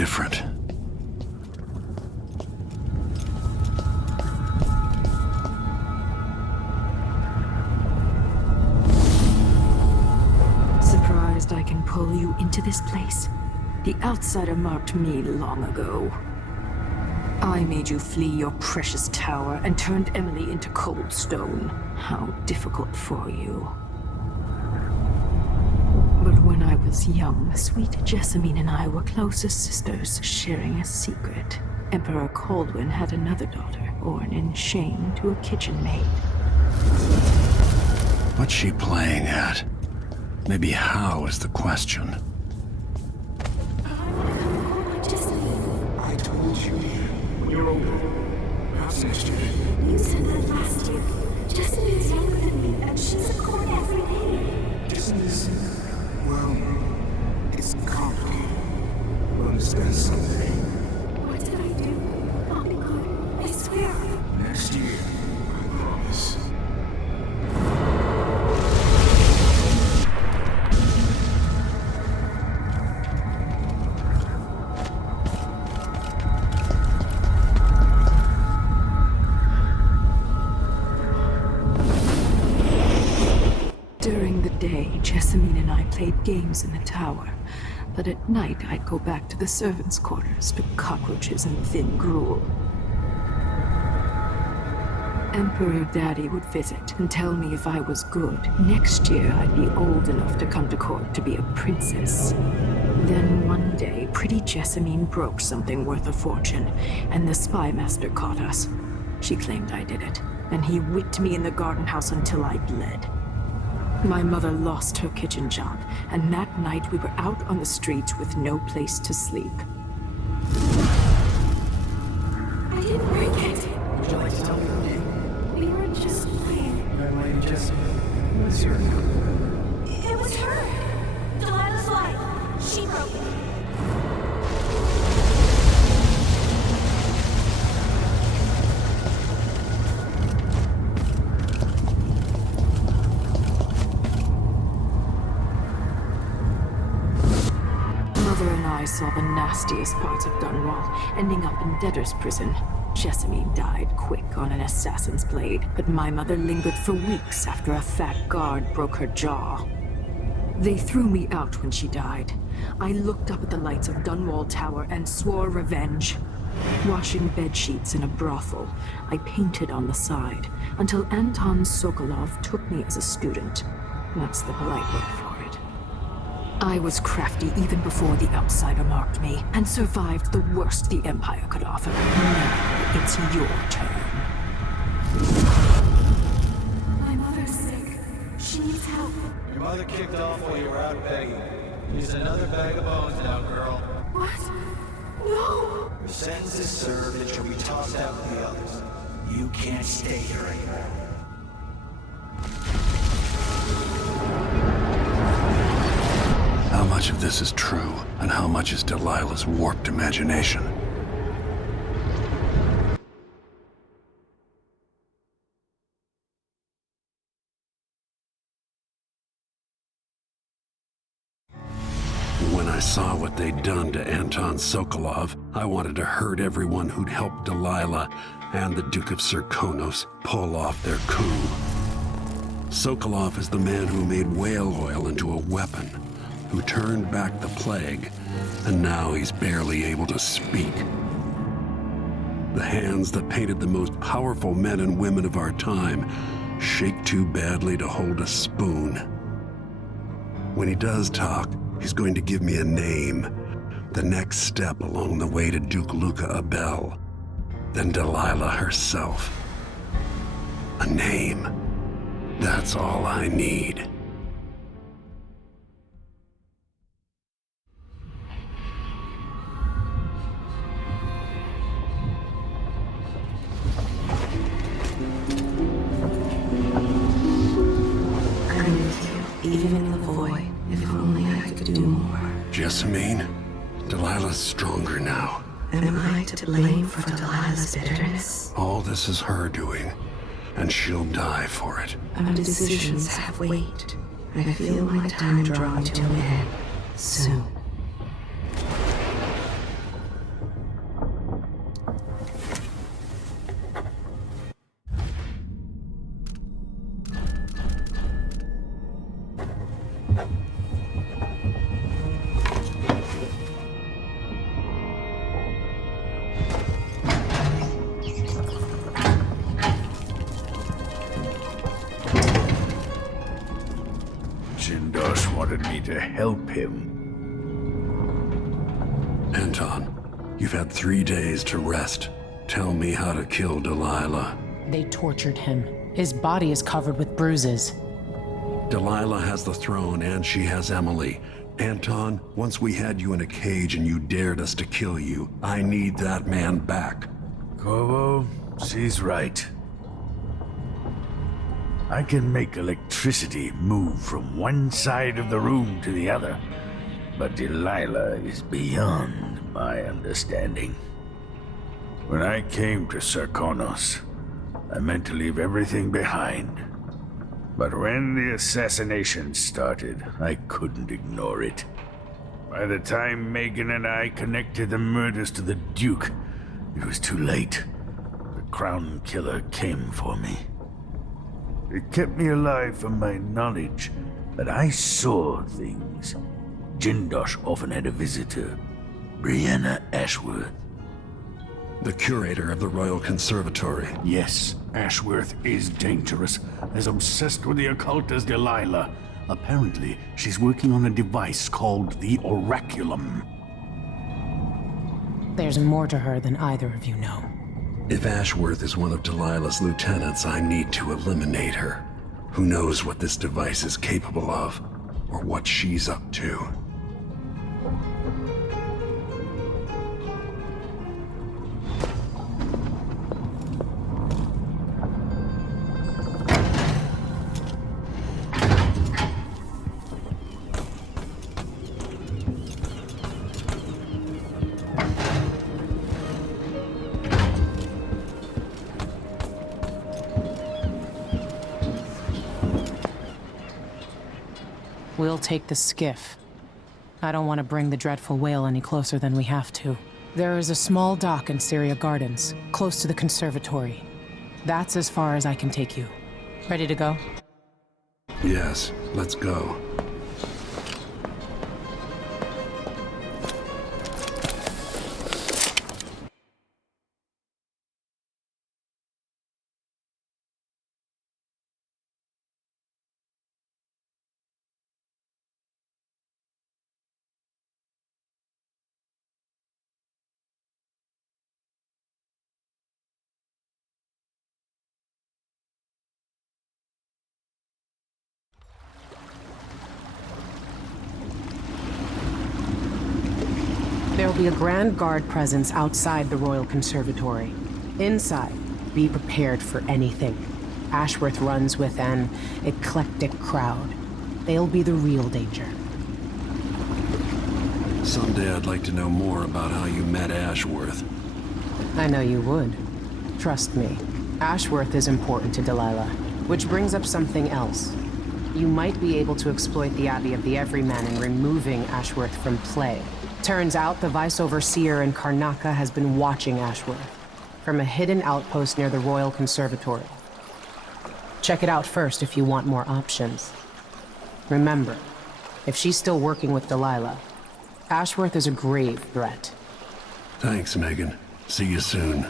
different. Surprised I can pull you into this place? The outsider marked me long ago. I made you flee your precious tower and turned Emily into cold stone. How difficult for you. But when I was young, sweet Jessamine and I were close as sisters, sharing a secret. Emperor Kaldwin had another daughter, born in shame to a kitchen maid. What's she playing at? Maybe how is the question. I told you when you're older. Perhaps next year. You said that last year. Jessamine's younger than me, and she's a court every day. Isn't this... well... it's complicated. You'll understand someday. What did I do? I'll be good. I swear. Next year. I promise. During the day, Jessamine and I played games in the tower. But at night, I'd go back to the servants' quarters to cockroaches and thin gruel. Emperor Daddy would visit and tell me if I was good. Next year, I'd be old enough to come to court to be a princess. Then one day, pretty Jessamine broke something worth a fortune, and the spy master caught us. She claimed I did it, and he whipped me in the garden house until I bled. My mother lost her kitchen job, and that night we were out on the streets with no place to sleep. I didn't break it. Would you like to tell me your name? We were just playing. I'm Lady Jessamine. What's your name? It was her. Delilah's life. She broke it. I saw the nastiest parts of Dunwall, ending up in debtor's prison. Jessamine died quick on an assassin's blade, but my mother lingered for weeks after a fat guard broke her jaw. They threw me out when she died. I looked up at the lights of Dunwall Tower and swore revenge. Washing bedsheets in a brothel, I painted on the side, until Anton Sokolov took me as a student. That's the polite word for it. I was crafty even before the outsider marked me, and survived the worst the Empire could offer. Now it's your turn. My mother's sick. She needs help. Your mother kicked off while you were out begging. He's another bag of bones now, girl. What? No! Your sentence is served and you'll be tossed out with the others. You can't stay here anymore. How much of this is true, and how much is Delilah's warped imagination? When I saw what they'd done to Anton Sokolov, I wanted to hurt everyone who'd helped Delilah and the Duke of Serkonos pull off their coup. Sokolov is the man who made whale oil into a weapon, who turned back the plague, and now he's barely able to speak. The hands that painted the most powerful men and women of our time shake too badly to hold a spoon. When he does talk, he's going to give me a name, the next step along the way to Duke Luca Abel, then Delilah herself. A name. That's all I need. I'm with you, even in the void. If only I could do more. Jessamine, Delilah's stronger now. Am I to blame for Delilah's bitterness? All this is her doing, and she'll die for it. Our decisions have weight. I feel my time drawing to an end. Soon. ordered me to help him. Anton, you've had 3 days to rest. Tell me how to kill Delilah. They tortured him. His body is covered with bruises. Delilah has the throne and she has Emily. Anton, once we had you in a cage and you dared us to kill you, I need that man back. Corvo, she's right. I can make electricity move from one side of the room to the other, but Delilah is beyond my understanding. When I came to Sarkonos, I meant to leave everything behind. But when the assassination started, I couldn't ignore it. By the time Megan and I connected the murders to the Duke, it was too late. The Crown Killer came for me. It kept me alive from my knowledge that I saw things. Jindosh often had a visitor, Brianna Ashworth. The curator of the Royal Conservatory. Yes, Ashworth is dangerous, as obsessed with the occult as Delilah. Apparently, she's working on a device called the Oraculum. There's more to her than either of you know. If Ashworth is one of Delilah's lieutenants, I need to eliminate her. Who knows what this device is capable of, or what she's up to. We'll take the skiff. I don't want to bring the dreadful whale any closer than we have to. There is a small dock in Syria Gardens, close to the conservatory. That's as far as I can take you. Ready to go? Yes, let's go. There will be a Grand Guard presence outside the Royal Conservatory. Inside, be prepared for anything. Ashworth runs with an eclectic crowd. They'll be the real danger. Someday I'd like to know more about how you met Ashworth. I know you would. Trust me. Ashworth is important to Delilah, which brings up something else. You might be able to exploit the Abbey of the Everyman in removing Ashworth from play. Turns out the Vice-Overseer in Karnaca has been watching Ashworth from a hidden outpost near the Royal Conservatory. Check it out first if you want more options. Remember, if she's still working with Delilah, Ashworth is a grave threat. Thanks, Megan. See you soon.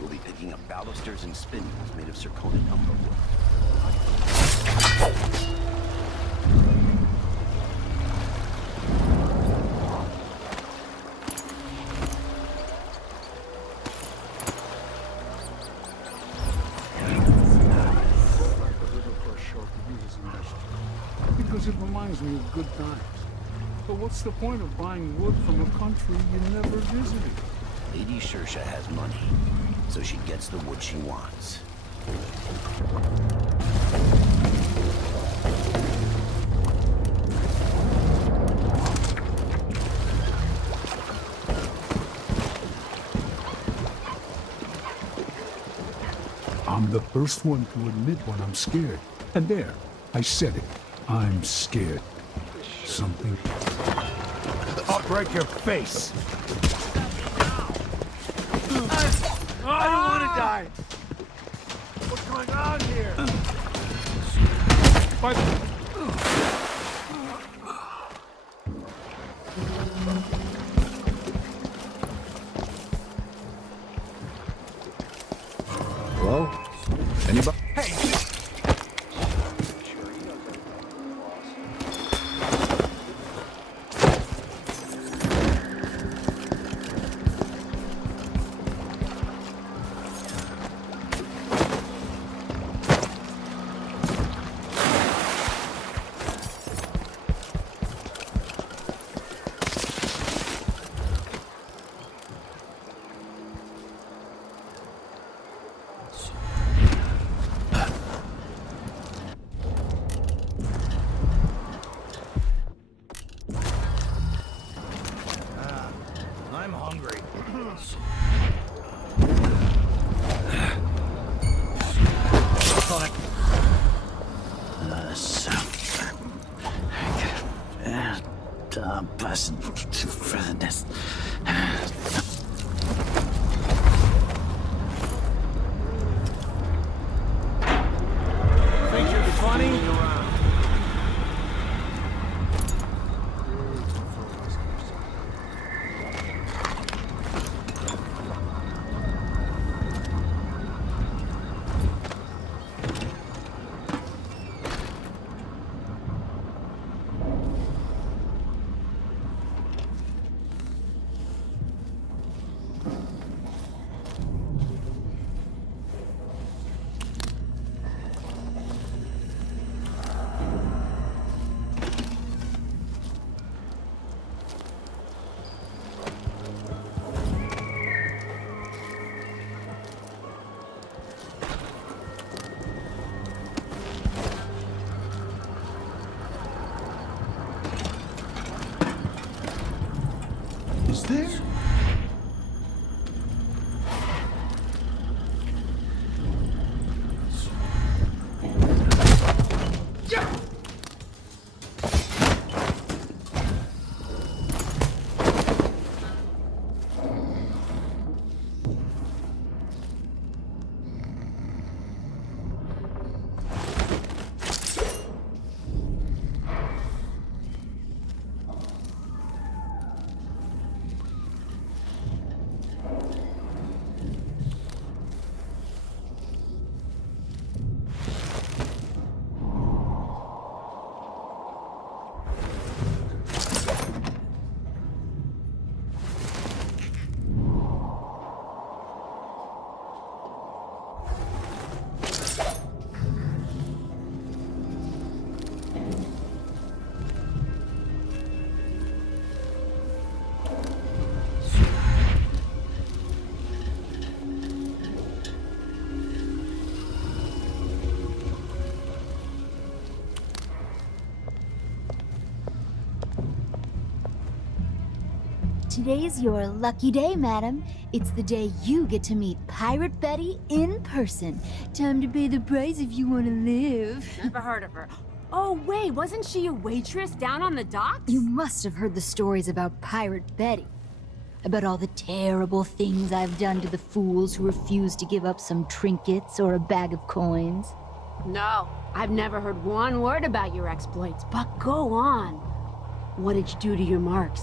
We'll be picking up balusters and spindles made of zirconia umber wood. Because it reminds me of good times. But what's the point of buying wood from a country you never visited? Lady Shersha has money, so she gets the wood she wants. I'm the first one to admit when I'm scared. And there, I said it. I'm scared. Something. I'll break your face! I don't want to die. going on here? Hello? Anybody? Hey! I'm hungry. Think you're funny? Is there? Today's your lucky day, madam. It's the day you get to meet Pirate Betty in person. Time to pay the price if you want to live. Never heard of her. Oh, wait, wasn't she a waitress down on the docks? You must have heard the stories about Pirate Betty. About all the terrible things I've done to the fools who refuse to give up some trinkets or a bag of coins. No, I've never heard one word about your exploits, but go on. What did you do to your marks?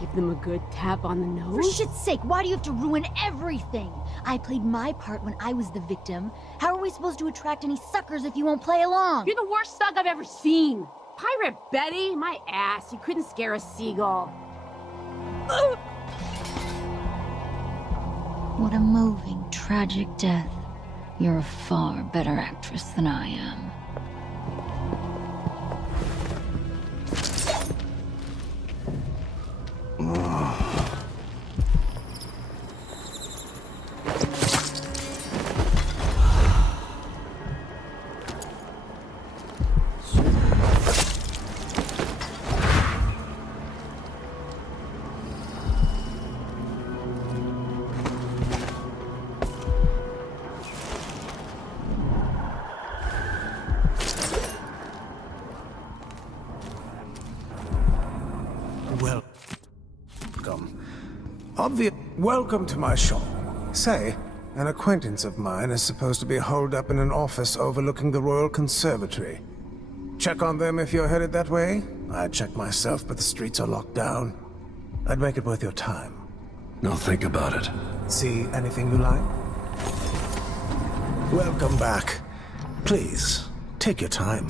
Give them a good tap on the nose? For shit's sake, why do you have to ruin everything? I played my part when I was the victim. How are we supposed to attract any suckers if you won't play along? You're the worst thug I've ever seen. Pirate Betty? My ass. You couldn't scare a seagull. What a moving, tragic death. You're a far better actress than I am. Welcome to my shop. Say, An acquaintance of mine is supposed to be holed up in an office overlooking the Royal Conservatory. Check on them if you're headed that way. I'd check myself, but the streets are locked down. I'd make it worth your time. I'll think about it. See anything you like? Welcome back. Please, take your time.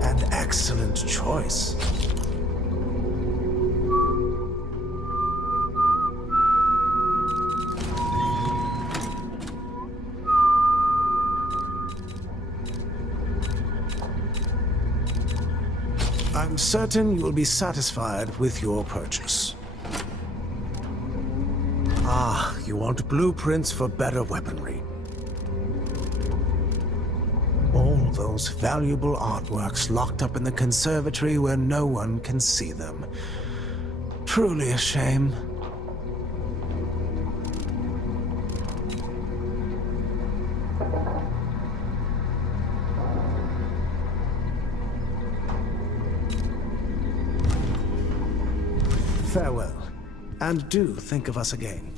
An excellent choice. I'm certain you will be satisfied with your purchase. Ah, you want blueprints for better weaponry. All those valuable artworks locked up in the conservatory where no one can see them. Truly a shame. Farewell, and do think of us again.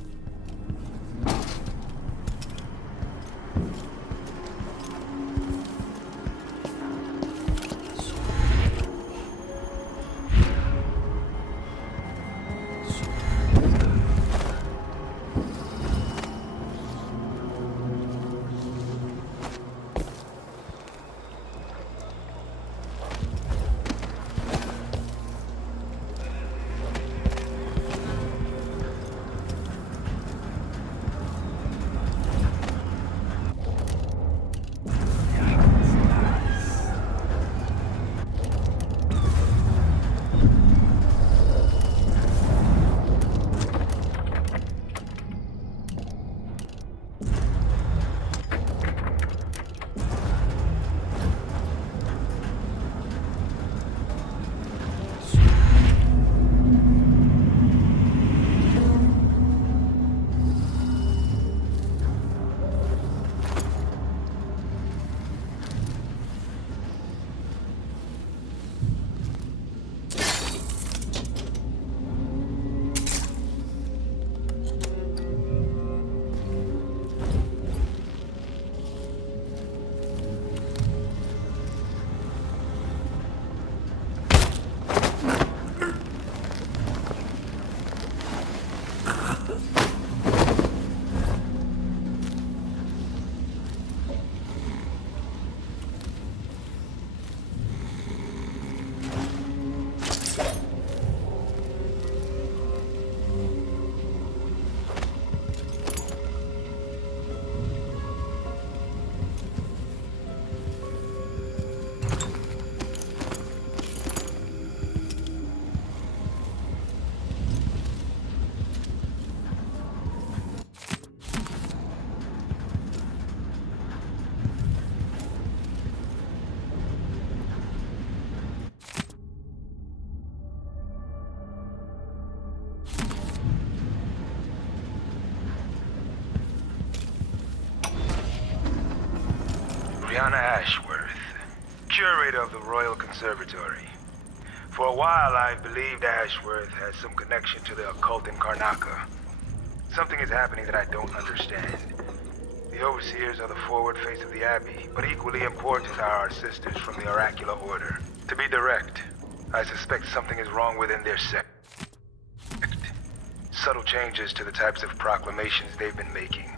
Brianna Ashworth, curator of the Royal Conservatory. For a while, I've believed Ashworth has some connection to the occult in Karnaca. Something is happening that I don't understand. The Overseers are the forward face of the Abbey, but equally important are our sisters from the Oracular Order. To be direct, I suspect something is wrong within their sect. Subtle changes to the types of proclamations they've been making.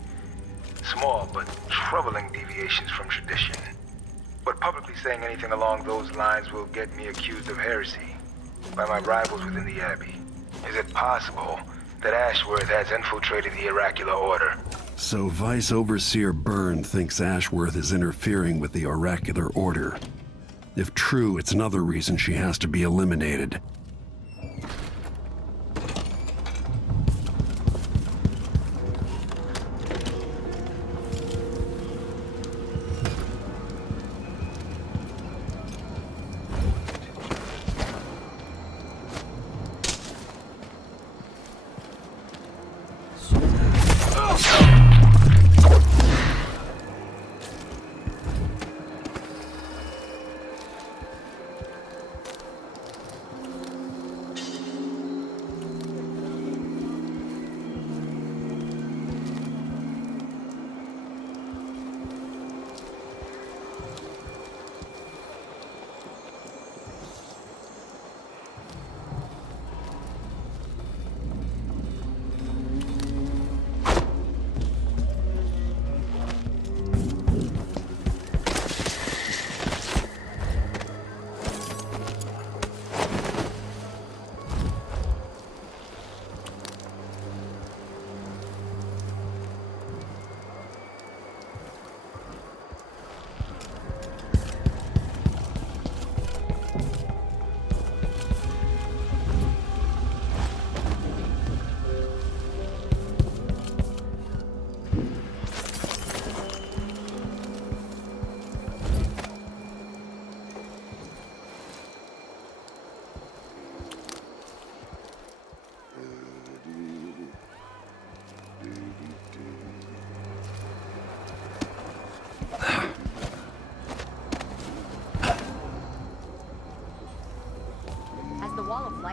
Small but troubling deviations from tradition. But publicly saying anything along those lines will get me accused of heresy by my rivals within the Abbey. Is it possible that Ashworth has infiltrated the Oracular Order? So Vice Overseer Byrne thinks Ashworth is interfering with the Oracular Order. If true, it's another reason she has to be eliminated.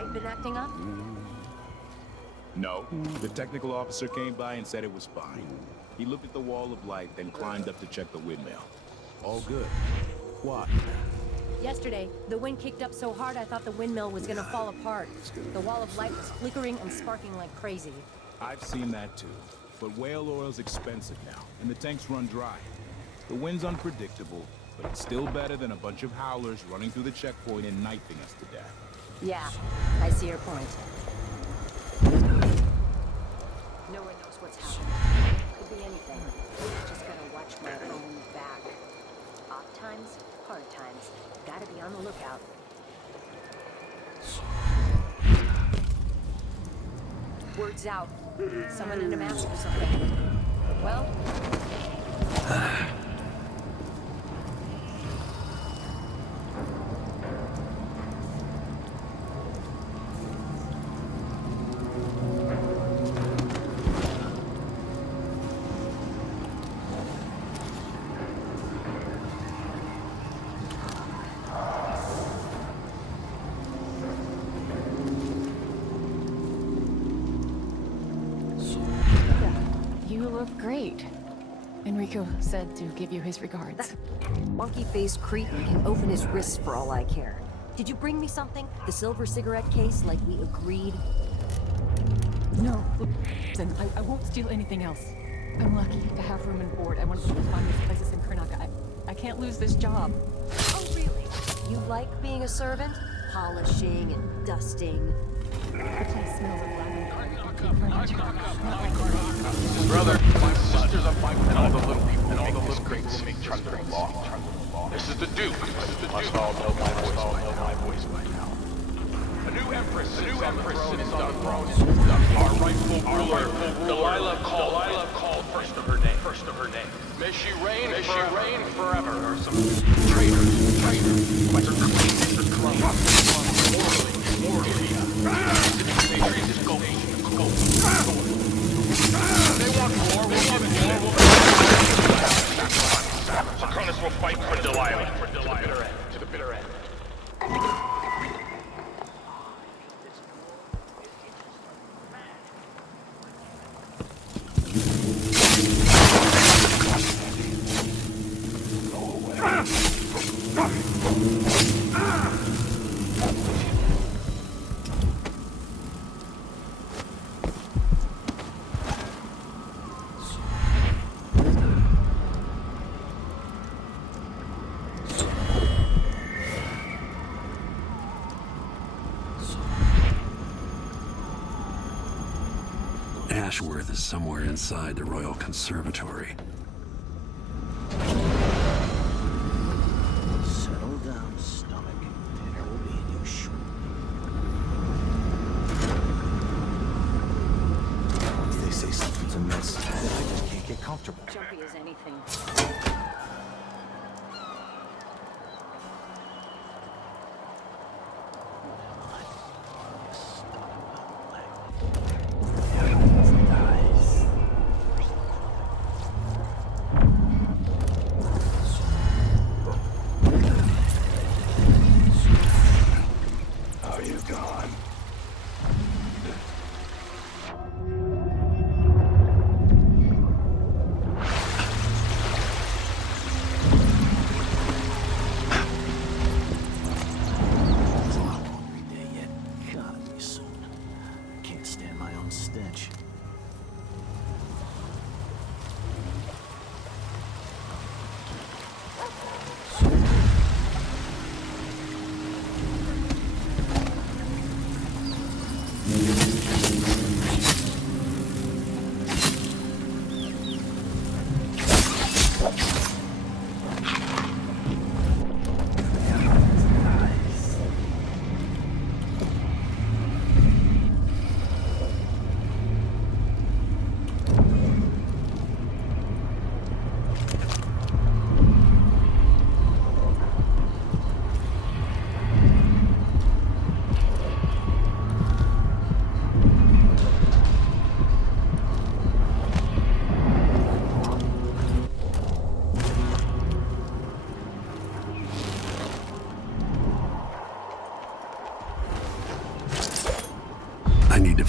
light been acting up? No. The technical officer came by and said it was fine. He looked at the wall of light, then climbed up to check the windmill. All good. Why? Yesterday, the wind kicked up so hard I thought the windmill was gonna fall apart. The wall of light was flickering and sparking like crazy. I've seen that too. But whale oil's expensive now, and the tanks run dry. The wind's unpredictable, but it's still better than a bunch of howlers running through the checkpoint and knifing us to death. Yeah, I see your point. No one knows what's happening. Could be anything. Just gotta watch my own back. Off times, hard times. Gotta be on the lookout. Word's out. Someone in a mask or something. Well... You look great. Enrico said to give you his regards. That monkey-faced cretin can open his wrists for all I care. Did you bring me something? The silver cigarette case, like we agreed? No, listen, I won't steal anything else. I'm lucky to have room and board at one of the finest places in Karnaca. I can't lose this job. Oh, really? You like being a servant? Polishing and dusting. The place smells of lavender. Brother, my sisters are fighting and all the little people and all the little crates make trundling law. This is the Duke. Must all know my voice by now. A new empress is on the throne. Our rightful ruler, Delilah called first of her name. May she reign forever. There are some traitors, but they're corrupt, morally. They treat this goat. They want war, Cronus will fight for Delilah. To the bitter end. Ashworth is somewhere inside the Royal Conservatory. Settle down, stomach. Dinner will be in you shortly. Once they say something's amiss, then I just can't get comfortable. Jumpy as anything.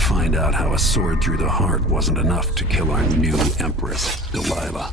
find out how a sword through the heart wasn't enough to kill our new Empress, Delilah.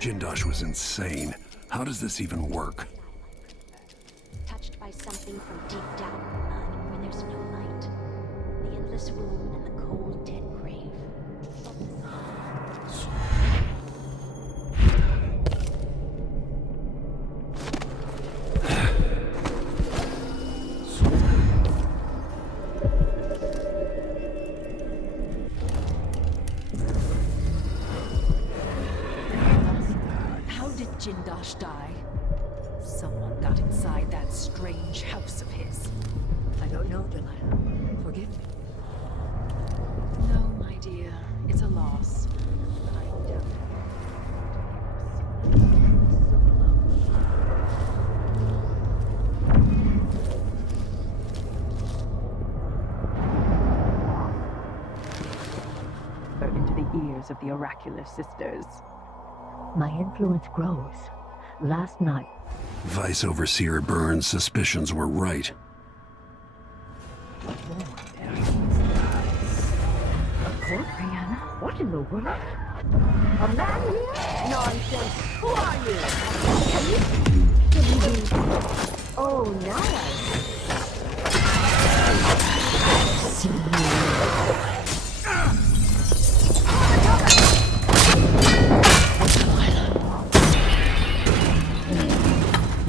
Jindosh was insane. How does this even work? Touched by something from deep down blood where there's no light. The endless wound and the cold, dead grave. Jindosh die? Someone got inside that strange house of his. I don't know, Delilah. Forgive me. No, my dear. It's a loss. I doubt Into the ears of the oracular sisters. my influence grows. Last night... Vice Overseer Burns' suspicions were right. Brianna? What in the world? A man here? Nonsense. Who are you? Can you be... Oh, now I see you.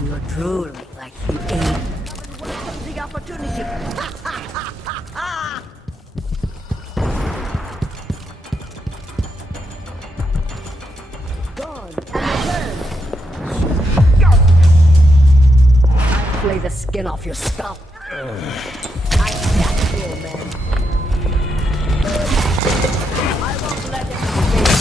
You're truly like you ain't. The opportunity. Gone and returned. I'll flay the skin off your scalp. I'm that cool, man. I won't let him escape.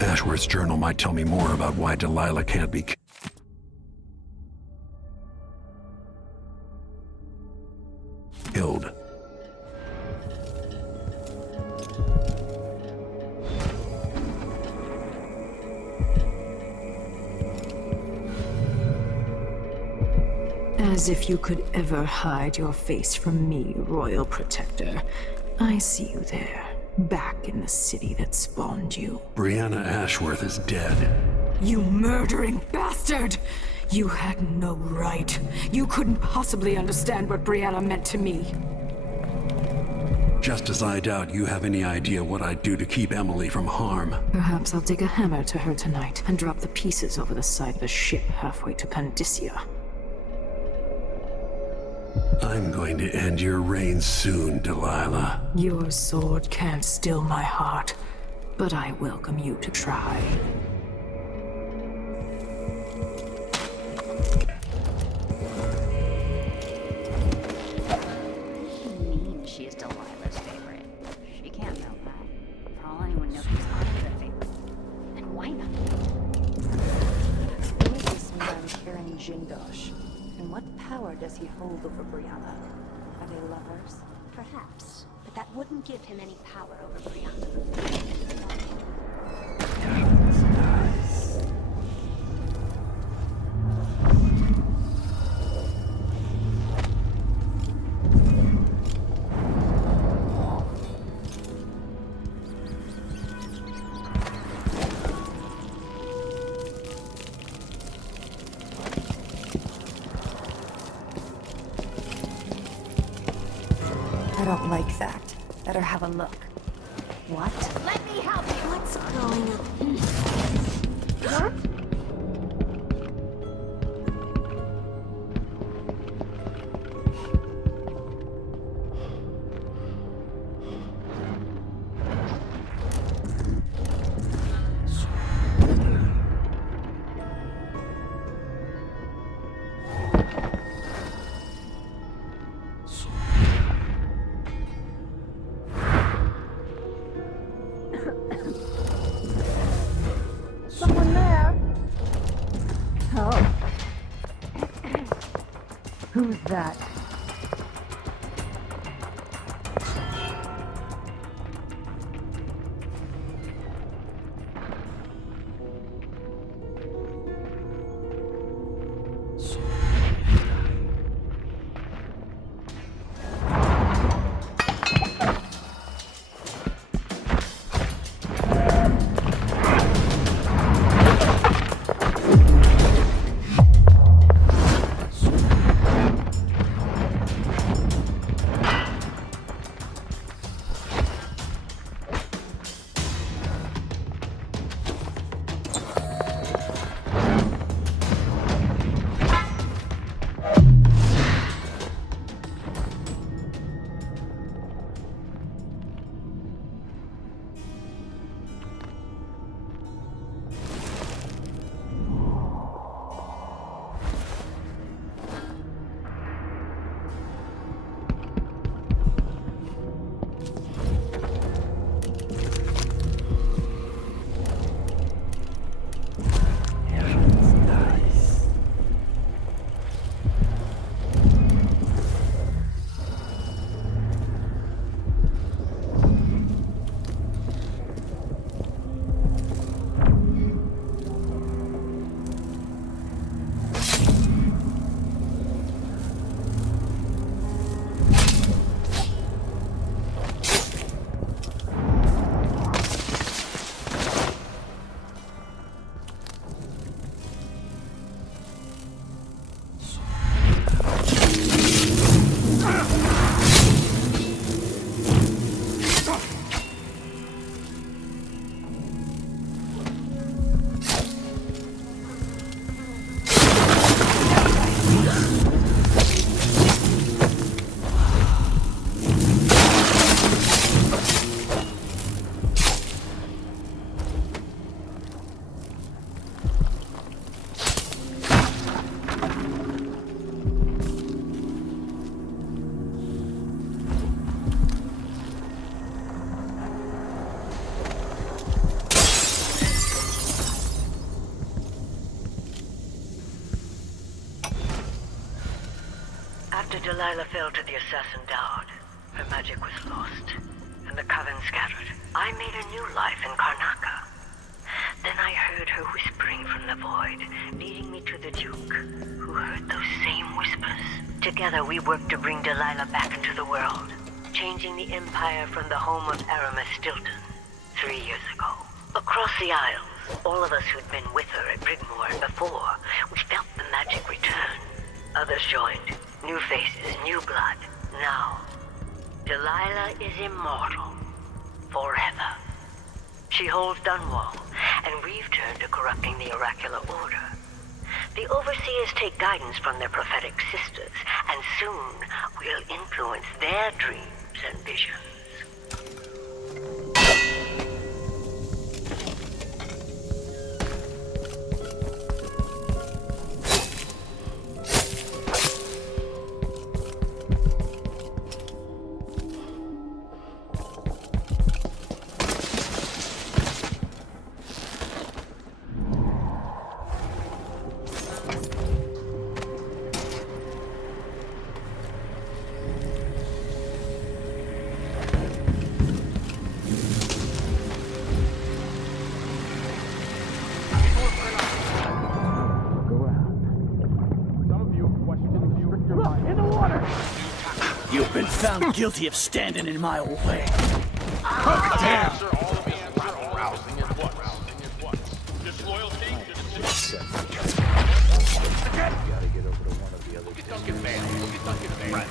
Ashworth's journal might tell me more about why Delilah can't be killed. As if you could ever hide your face from me, Royal Protector. I see you there, back in the city that spawned you. Brianna Ashworth is dead. You murdering bastard! You had no right. You couldn't possibly understand what Brianna meant to me. Just as I doubt you have any idea what I'd do to keep Emily from harm. Perhaps I'll take a hammer to her tonight and drop the pieces over the side of a ship halfway to Pandysia. I'm going to end your reign soon, Delilah. Your sword can't still my heart, but I welcome you to try. She is Delilah's favorite. She can't know that. For all anyone knows, she's not her favorite. And why not? Who is this man Karen Jindosh? And what power does he hold over Brianna? Are they lovers? Perhaps. But that wouldn't give him any power over Brianna. I don't like that. Better have a look. What? Let me help you! What's going on? What? Someone there? Oh. Who's that? After Delilah fell to the assassin Daud, her magic was lost, and the Coven scattered. I made a new life in Karnaca. Then I heard her whispering from the void, leading me to the Duke, who heard those same whispers. Together we worked to bring Delilah back into the world, changing the Empire from the home of Aramis Stilton 3 years ago. Across the Isles, all of us who'd been with her at Brigmore and before, we felt the magic return. Others joined. New faces, new blood. Now, Delilah is immortal. Forever. She holds Dunwall, and we've turned to corrupting the oracular order. The Overseers take guidance from their prophetic sisters, and soon we'll influence their dreams and visions. You've been found guilty of standing in my way. Damn! Rousing at once. Disloyalty? Gotta get over to one of the other. Look at Duncan Man. Right. The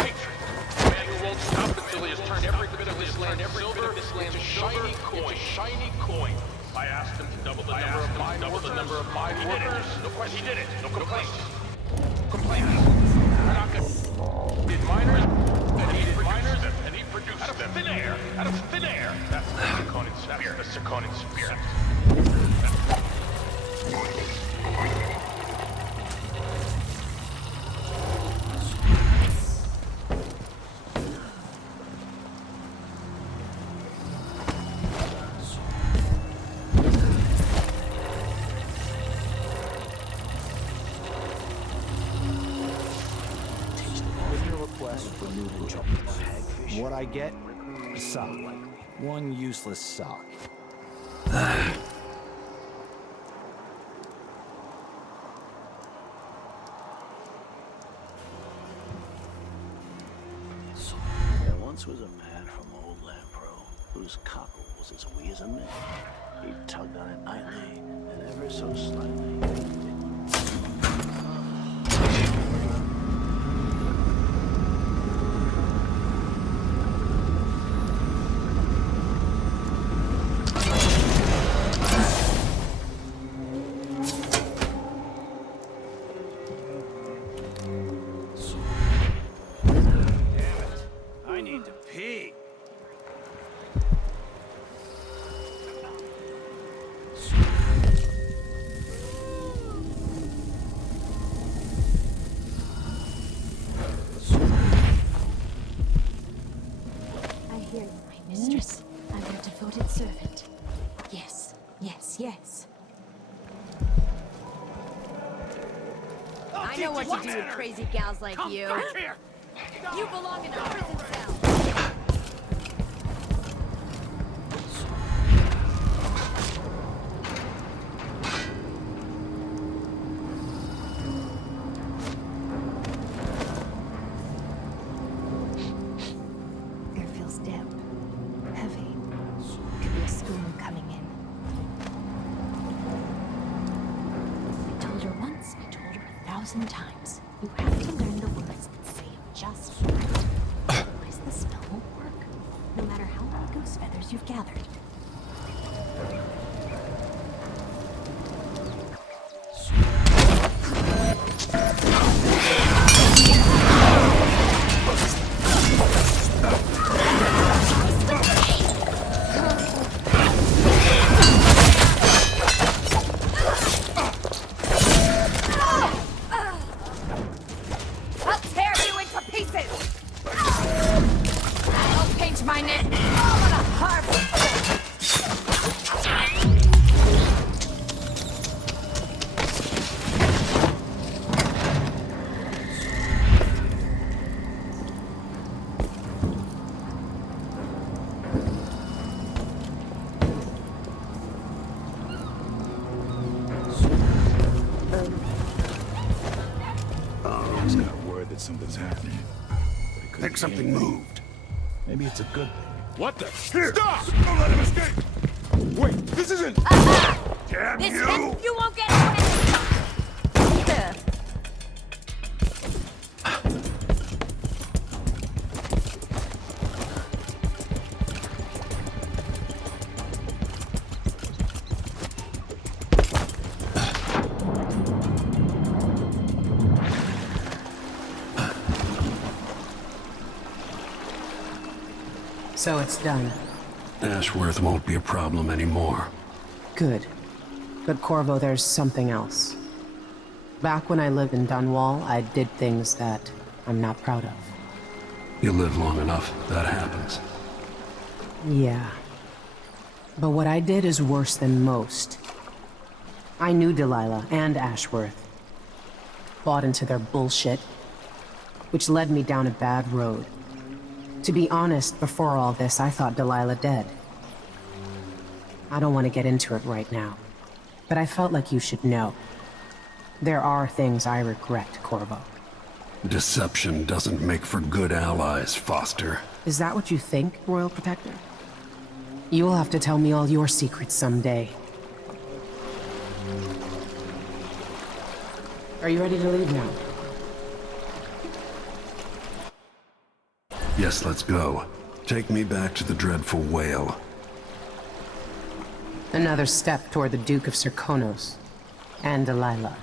patron. The man who won't stop until he has turned every bit of this land silver into shiny coin. I asked him to double the number of mine workers. No question. He did it. No complaints. Did miners, and he produced them. Out of thin air. That's the Serkonan spirit. What I get? A sock. One useless sock. There once was a man from old Lampro whose cockle was as wee as a minnow. He tugged on it nightly and ever so slightly. Mistress, I'm your devoted servant. Yes, yes, yes. I know what to do with crazy gals like you. You belong in a prison cell. Air feels damp, heavy. Could be a storm coming in. I told her once, I told her 1,000 times. You have to learn the words that say it just right. Otherwise the spell won't work, no matter how many goose feathers you've gathered. I'll tear you into pieces! I'll paint my net all on a harvest! was happening. But Think something moved. Maybe it's a good thing. What the? Here! Stop! Don't let him escape! Wait, this isn't... Damn This you! hit, you won't get away! So it's done. Ashworth won't be a problem anymore. Good. But Corvo, there's something else. Back when I lived in Dunwall, I did things that I'm not proud of. You live long enough, that happens. Yeah. But what I did is worse than most. I knew Delilah and Ashworth. Bought into their bullshit, which led me down a bad road. To be honest, before all this, I thought Delilah dead. I don't want to get into it right now, but I felt like you should know. There are things I regret, Corvo. Deception doesn't make for good allies, Foster. Is that what you think, Royal Protector? You will have to tell me all your secrets someday. Are you ready to leave now? Yes, let's go. Take me back to the dreadful whale. Another step toward the Duke of Serkonos and Delilah.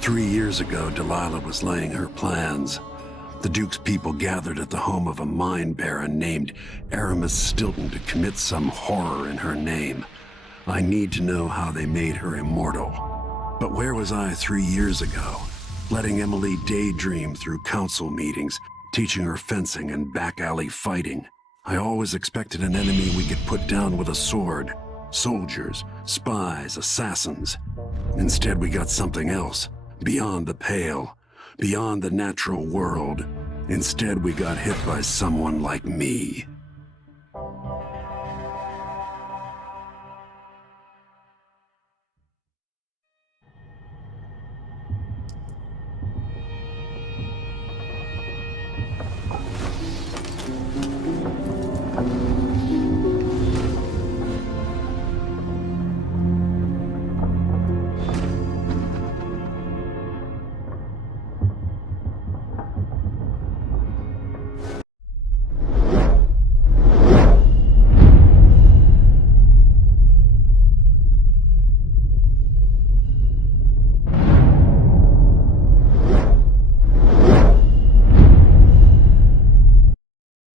Three years ago, Delilah was laying her plans. The Duke's people gathered at the home of a mine baron named Aramis Stilton to commit some horror in her name. I need to know how they made her immortal. But where was I 3 years ago? Letting Emily daydream through council meetings, teaching her fencing and back-alley fighting. I always expected an enemy we could put down with a sword. Soldiers, spies, assassins. Instead, we got something else. Beyond the pale, beyond the natural world. Instead, we got hit by someone like me.